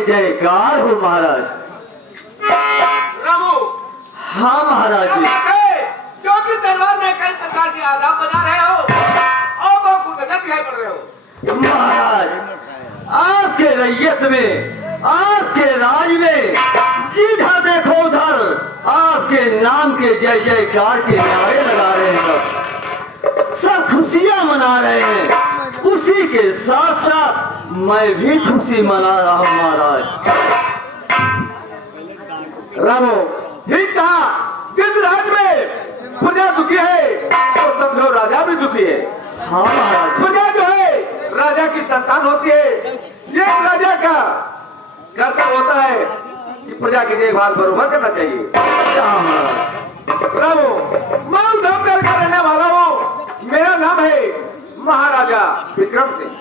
जयकार हो महाराज। रामू, हाँ महाराज जी। जो कि दरबार में कई प्रकार के आदाब बजा रहे हो और वो कुछ दिखाई पड़ रहे हो। महाराज, आपके रैयत में, आपके राज में जिधर देखो उधर आपके नाम के जय जयकार के नारे लगा रहे हैं। सब खुशियां मना रहे हैं। उसी के साथ साथ मैं भी खुशी मना रहा हूँ महाराज। रामो, ठीक कहा। जिस राज में प्रजा दुखी है तो समझो राजा भी दुखी है। हाँ महाराज। प्रजा जो है राजा की संतान होती है। ये राजा का कर्तव्य होता है कि प्रजा की देखभाल बरोबर करना चाहिए। हाँ महाराज। रामो, मैं उधमगढ़ का रहने वाला हूँ। मेरा नाम है महाराजा विक्रम सिंह।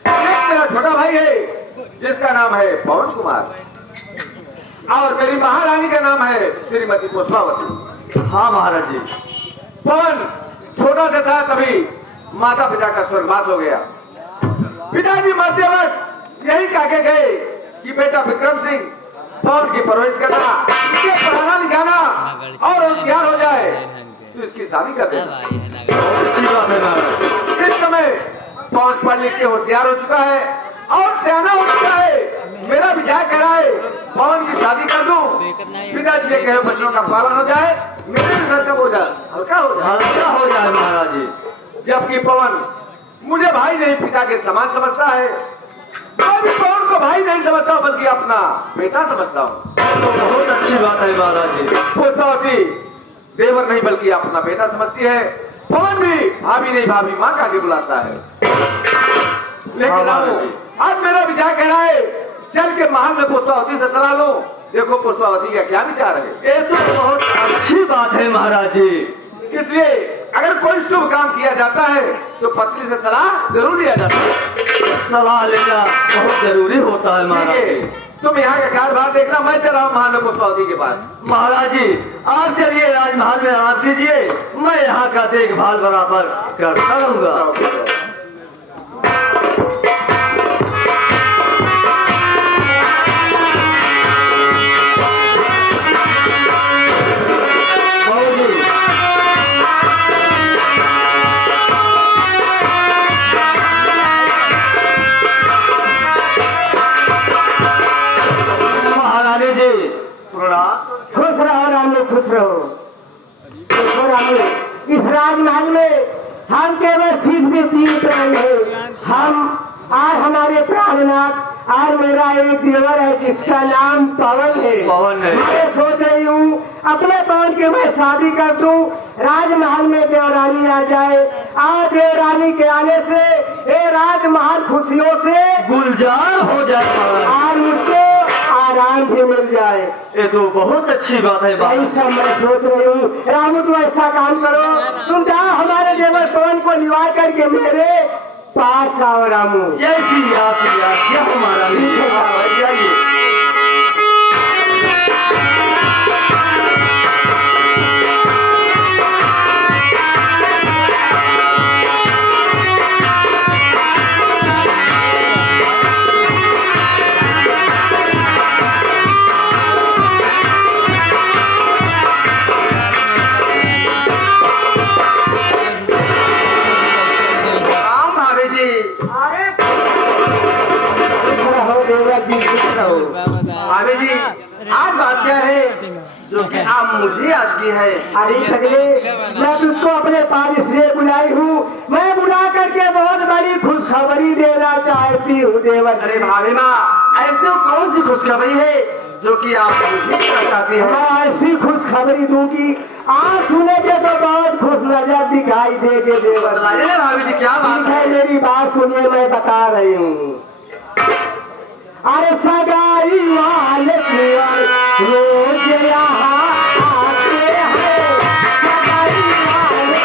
एक मेरा छोटा भाई है जिसका नाम है पवन कुमार और मेरी महारानी का नाम है श्रीमती पुष्पावती। हाँ महाराज जी। पवन छोटा सा था तभी माता पिता का स्वर्गवास हो गया। पिताजी मरते वक्त यही कह के गए कि बेटा विक्रम सिंह पवन की परवरिश करना, इसे पढ़ाना लिखाना और होशियार हो जाए तो इसकी शादी कर देना। अच्छी बात है महाराज। इस समय पवन पढ़ लिख के होशियार हो चुका है और सियाना हो चुका है। मेरा विचार कर रहा है पवन की शादी कर दूं, पिताजी से कहे बच्चों का पालन हो जाए, मेरे भी घर का बोझा हल्का हो जाए। हल्का हो जाए महाराज जी। जबकि पवन मुझे भाई नहीं पिता के समान समझता है। मैं भी पवन को भाई नहीं समझता हूँ बल्कि अपना बेटा समझता हूँ। तो बहुत अच्छी बात है महाराज जी। पुष्पावती देवर नहीं बल्कि अपना बेटा समझती है। पवन भी भाभी नहीं भाभी माँ का आगे बुलाता है। लेकिन रामू, आज मेरा विचार कह रहा है चल के महल में पुष्पावती से सलाह लो। देखो पुष्पावती का क्या विचार है। ये तो बहुत अच्छी बात है महाराज जी। इसलिए अगर कोई शुभ काम किया जाता है तो पत्नी से सलाह जरूर लिया जाता है। सलाह लेना बहुत जरूरी होता है महाराज जी। तुम यहाँ का कार्यभार देखना, मैं चल रहा हूँ महान पुष्पावती के पास। महाराज जी आप चलिए राजमहल में आराम कीजिए, मैं यहाँ का देखभाल बराबर करता रहूंगा। खुश रहो रामू, खुश रहो। देखो रामू, इस राजमहल में हम केवल सिर्फ में 3 प्राण है। हम और हमारे प्राणनाथ और मेरा एक देवर है जिसका नाम पवन है। पवन है। मैं सोच रही हूँ अपने पवन के मैं शादी कर दूं, राजमहल में देवरानी आ जाए और देवरानी के आने से ये राजमहल खुशियों से गुलजार हो जाए महाराज। और मुझको आराम भी मिल जाए। ये तो बहुत अच्छी बात है भाई सब मैं सोच रही हूँ रामू, तुम ऐसा काम करो, तुम जाओ हमारे देवर पवन को निवार करके मेरे पास आओ रामू। जैसी आपकी आज्ञा हमारा जाइए। भाभी जी, आज बात क्या है जो कि आप मुझे आज की है। अरे सगले, मैं तुझको अपने पास इसलिए बुलाई हूँ, मैं बुला करके बहुत बड़ी खुशखबरी देना चाहती हूँ देवर। अरे भाभी माँ, ऐसे कौन सी खुशखबरी है जो कि आप मुझे देना चाहती है। मैं ऐसी खुशखबरी दूंगी आज सुनेंगे तो बहुत खुश नजर दिखाई देंगे देवर जी। बताइए ना भाभी जी क्या बात ठीक है, मेरी बात सुनिए, मैं बता रही हूँ। अरे सगाई वाले रोज यहाँ आते हैं, सगाई वाले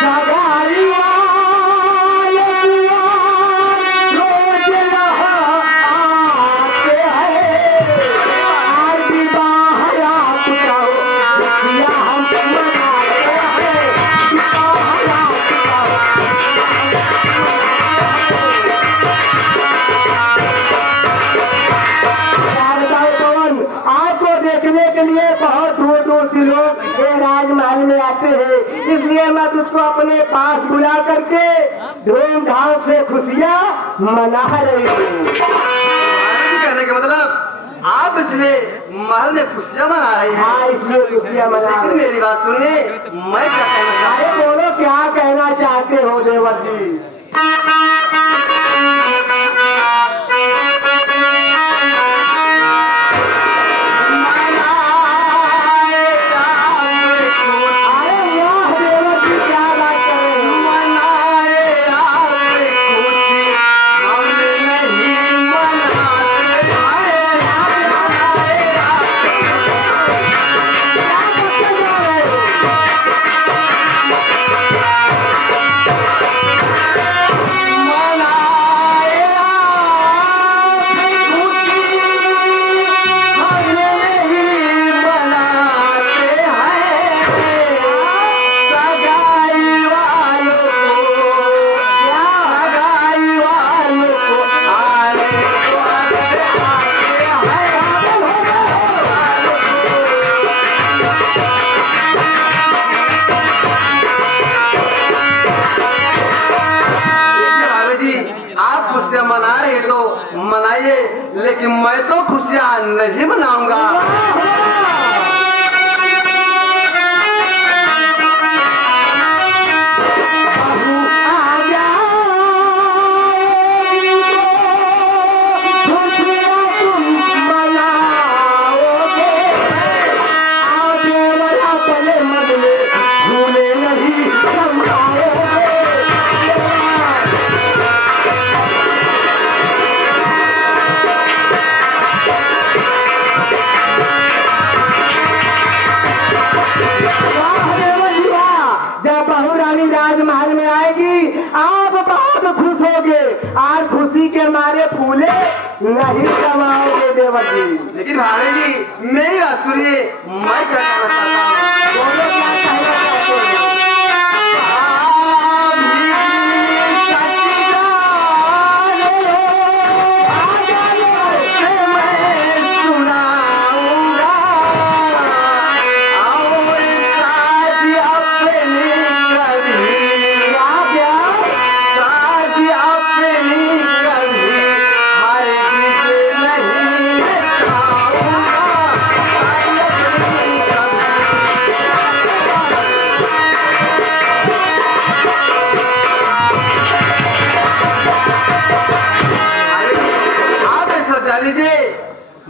सगाई वाले रोज यहाँ आते हैं। आज भी बाहर आप जाओ, या हम मनाते हैं, बाहर आप जाओ। शारदाई भवन आपको देखने के लिए बहुत दूर दूर से लोग ये राजमहल में आते हैं, इसलिए मैं तुझको अपने पास बुला करके धूमधाम से खुशियाँ मना रही हूँ। भाभी जी कहने का मतलब आप इसलिए महल में खुशियां मना रही हैं। हाँ, इसलिए खुशियाँ मना लेकिन रही हूँ। मेरी बात सुनिए, मैं क्या कहना चाहता अरे हूँ। बोलो, क्या कहना चाहते हो देवर जी? अरे वाह देवर जी, क्या बात कर रहे हो? क्या करते जा रहे हो? देखिए भाभी जी, आप खुशियां मना रहे हैं तो मनाइए, लेकिन मैं तो खुशियां नहीं मनाऊंगा। बहू आ जाएगी तो खुशियाँ तुम मनाओगे। आओ देवर अपने मन में भूले नहीं समाओगे। वाह देवर जी वाह, जब बहू रानी राजमहल में आएगी आप बहुत खुश होगे, आज खुशी के मारे फूले नहीं समाओगे देवर जी। लेकिन भाभी जी मेरी बात सुनिए, मैं क्या कहना चाहता हूँ। बोलो, क्या कहना चाहते हो? क्या क्या?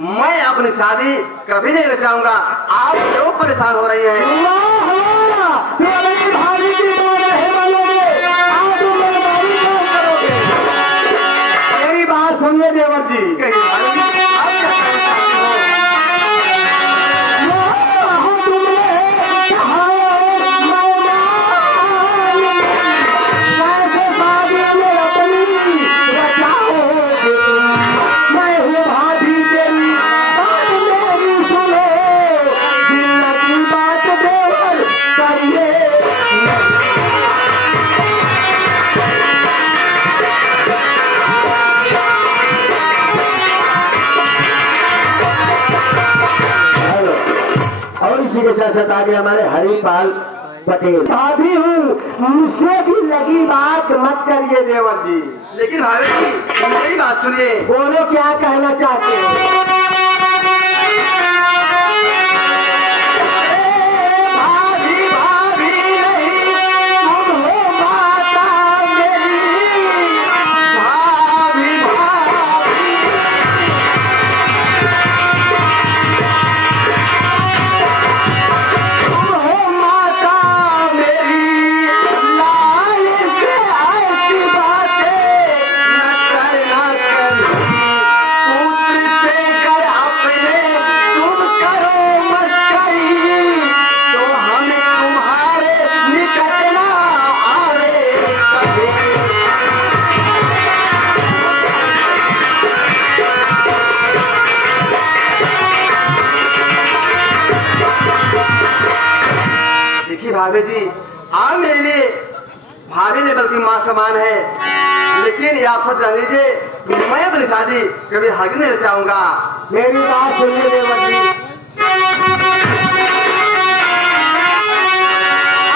मैं अपनी शादी कभी नहीं रचाऊंगा। आप क्यों परेशान हो रही हैं? वाह वाह, तो मेरी भाभी की बात नहीं मानोगे, आप तो मेहरबानी क्यों करोगे? मेरी बात सुनिए देवर जी। कहीं भाभी जी, आप क्या कहना चाहती हो? वाह, तुमने कहा कैसे शादी में अपनी रचाओगे तुम? मैं हूँ भाभी तेरी, बात मेरी सुनो, दिल की बात देवर करिए। और इसी के साथ साथ आगे हमारे हरिपाल पटेल। भाभी हूँ, मुझसे भी लगी बात मत करिए देवर जी। लेकिन भाभी जी मेरी बात सुनिए। बोलो, क्या कहना चाहते हो? भाभी भाभी नहीं, तुम हो माता मेरी, भाभी भाभी देखिए भाभी जी, आप मेरे लिए भाभी ने बल्कि माँ समान है, लेकिन ये आप सब जान लीजिए मैं अपनी शादी कभी हरगिज़ नहीं चाहूंगा। मेरी बात सुनिए देवर जी।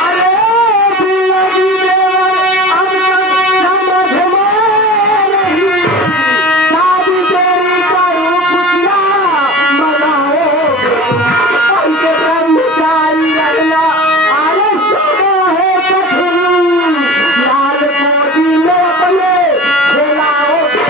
अरे जिंदगी देवर अब तक समझ में नहीं, शादी तेरी करूं खुशियां मनाओगे, उनके ब्रह्मचारी रहना अरे सुनो है कठिन, लाल कोठी में अपने खिलाओगे।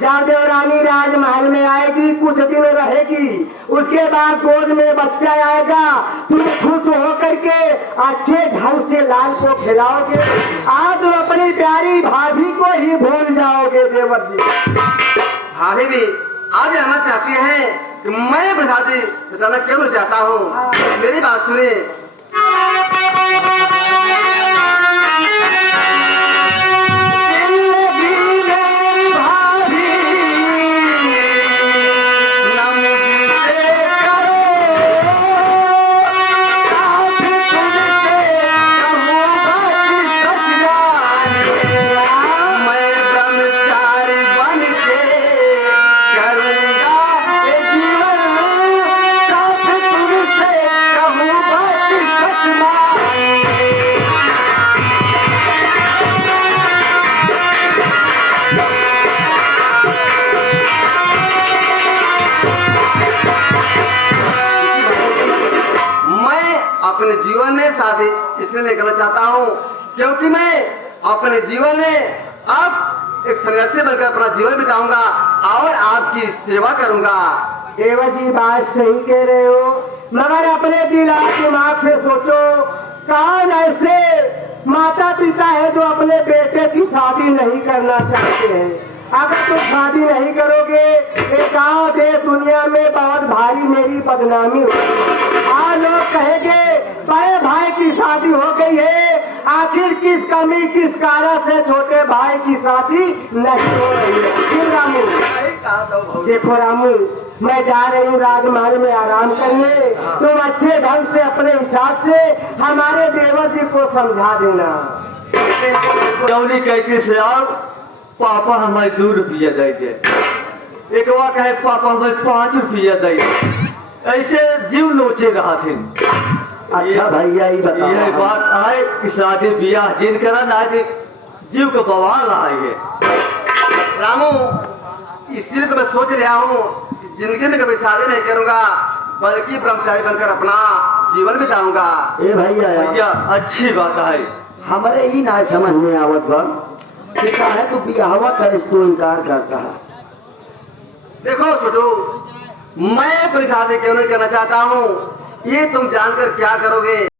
जब देवरानी राजमहल में आएगी, कुछ दिन रहेगी, उसके बाद गोद में बच्चा आएगा, तुम खुश होकर के अच्छे ढंग से लाल को खिलाओगे, आज तुम अपनी प्यारी भाभी को ही भूल जाओगे देवर जी। भाभी भी आप जानना चाहती हैं कि मैं अपनी शादी बताना क्यों नहीं चाहता हूँ? मेरी बात सुनिए। अपने जीवन में शादी इसलिए नहीं करना चाहता हूँ क्योंकि मैं अपने जीवन में अब एक सन्यासी बनकर अपना जीवन बिताऊंगा और आपकी सेवा करूंगा। देवर जी बात सही कह रहे हो, मगर अपने दिल और दिमाग से सोचो, कौन ऐसे माता पिता है जो अपने बेटे की शादी नहीं करना चाहते हैं? अगर तुम शादी नहीं करोगे, ये गाँव देश दुनिया में बहुत भारी मेरी बदनामी होगी। आज लोग कहेंगे बड़े भाई की शादी हो गई है, आखिर किस कमी किस कारण से छोटे भाई की शादी नहीं हो रही है? फिर रामू, देखो रामू, मैं जा रही हूँ राजमहल में आराम करने, तुम अच्छे ढंग से अपने हिसाब से हमारे देवर जी को समझा देना। जौनी कहती से आप पापा हमें 2 रुपया दे दे, एक बार कहे पापा हमें 5 रुपया दे दे, ऐसे जीव लोचे रहा थे। अच्छा भैया ये बताओ, ये बात आए कि शादी ब्याह जिन करा ना कि जीव का बवाल रहा है। रामू, इसलिए तो मैं सोच रहा हूँ जिंदगी में कभी शादी नहीं करूंगा, बल्कि ब्रह्मचारी बनकर अपना जीवन बिताऊंगा। ए भैया भैया अच्छी बात है, हमारे ही ना समझ में आवत बा कि काहे तू बियाहवा करिस तू इनकार करता है। देखो छोटू, मैं अपनी शादी क्यों नहीं करना चाहता हूँ ये तुम जानकर क्या करोगे?